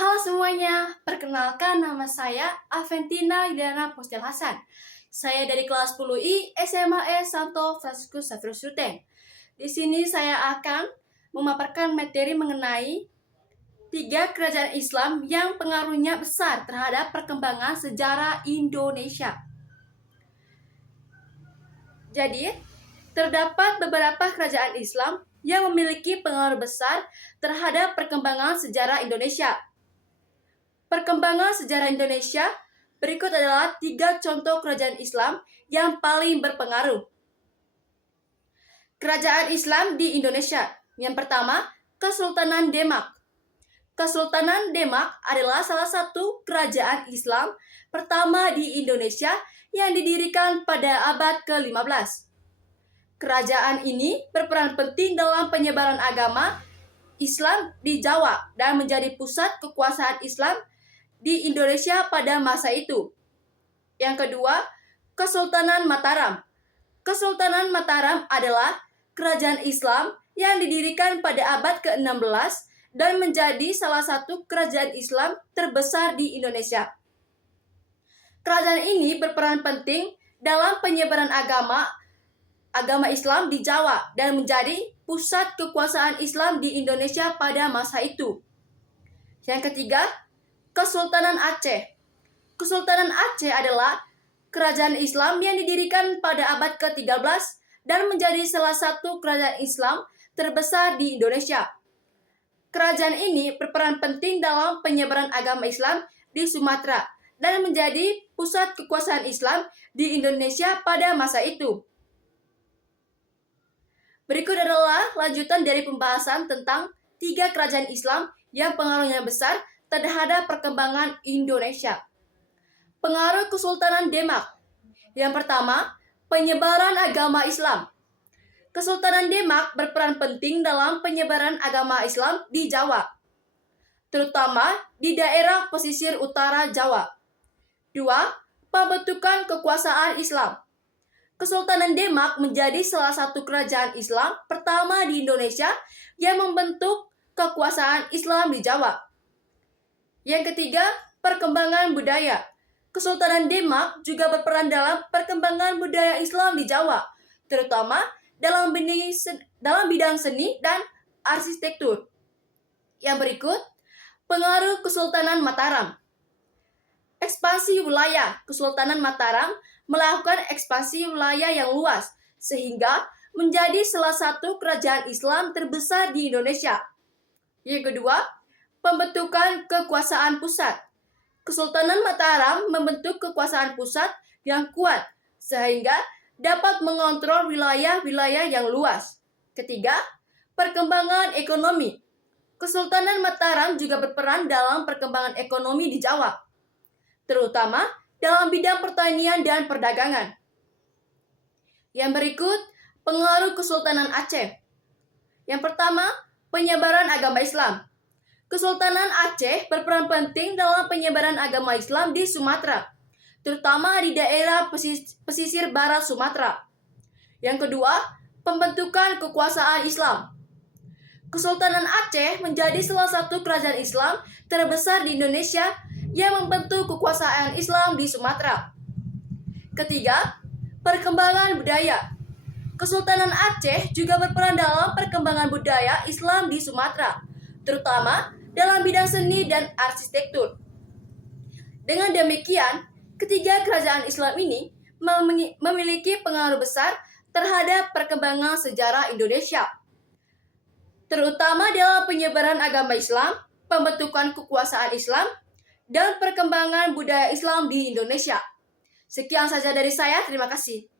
Halo semuanya, perkenalkan nama saya Aventina Yuliana Postel Hasan. Saya dari kelas 10I SMA Santo Fransiskus Xavierus Ruteng. Di sini saya akan memaparkan materi mengenai 3 kerajaan Islam yang pengaruhnya besar terhadap perkembangan sejarah Indonesia. Jadi, terdapat beberapa kerajaan Islam yang memiliki pengaruh besar terhadap perkembangan sejarah Indonesia. Perkembangan sejarah Indonesia berikut adalah 3 contoh kerajaan Islam yang paling berpengaruh. Kerajaan Islam di Indonesia. Yang pertama, Kesultanan Demak. Kesultanan Demak adalah salah satu kerajaan Islam pertama di Indonesia yang didirikan pada abad ke-15. Kerajaan ini berperan penting dalam penyebaran agama Islam di Jawa dan menjadi pusat kekuasaan Islam di Indonesia pada masa itu. Yang kedua, Kesultanan Mataram. Kesultanan Mataram adalah kerajaan Islam yang didirikan pada abad ke-16 dan menjadi salah satu kerajaan Islam terbesar di Indonesia. Kerajaan ini berperan penting dalam penyebaran agama Islam di Jawa dan menjadi pusat kekuasaan Islam di Indonesia pada masa itu. Yang ketiga, Kesultanan Aceh. Kesultanan Aceh adalah kerajaan Islam yang didirikan pada abad ke-13 dan menjadi salah satu kerajaan Islam terbesar di Indonesia. Kerajaan ini berperan penting dalam penyebaran agama Islam di Sumatera dan menjadi pusat kekuasaan Islam di Indonesia pada masa itu. Berikut adalah lanjutan dari pembahasan tentang 3 kerajaan Islam yang pengaruhnya besar terhadap perkembangan Indonesia. Pengaruh Kesultanan Demak. Yang pertama, penyebaran agama Islam. Kesultanan Demak berperan penting dalam penyebaran agama Islam di Jawa, terutama di daerah pesisir utara Jawa. 2. Pembentukan kekuasaan Islam. Kesultanan Demak menjadi salah satu kerajaan Islam pertama di Indonesia yang membentuk kekuasaan Islam di Jawa. Yang ketiga, perkembangan budaya. Kesultanan Demak juga berperan dalam perkembangan budaya Islam di Jawa, terutama dalam bidang seni dan arsitektur. Yang berikut, pengaruh Kesultanan Mataram. Ekspansi wilayah. Kesultanan Mataram melakukan ekspansi wilayah yang luas, sehingga menjadi salah satu kerajaan Islam terbesar di Indonesia. Yang kedua, pembentukan kekuasaan pusat. Kesultanan Mataram membentuk kekuasaan pusat yang kuat, sehingga dapat mengontrol wilayah-wilayah yang luas. Ketiga, perkembangan ekonomi. Kesultanan Mataram juga berperan dalam perkembangan ekonomi di Jawa, terutama dalam bidang pertanian dan perdagangan. Yang berikut, pengaruh Kesultanan Aceh. Yang pertama, penyebaran agama Islam. Kesultanan Aceh berperan penting dalam penyebaran agama Islam di Sumatera, terutama di daerah pesisir barat Sumatera. Yang kedua, pembentukan kekuasaan Islam. Kesultanan Aceh menjadi salah satu kerajaan Islam terbesar di Indonesia yang membentuk kekuasaan Islam di Sumatera. Ketiga, perkembangan budaya. Kesultanan Aceh juga berperan dalam perkembangan budaya Islam di Sumatera, terutama dalam bidang seni dan arsitektur. Dengan demikian, ketiga kerajaan Islam ini memiliki pengaruh besar terhadap perkembangan sejarah Indonesia, terutama dalam penyebaran agama Islam, pembentukan kekuasaan Islam, dan perkembangan budaya Islam di Indonesia. Sekian saja dari saya, terima kasih.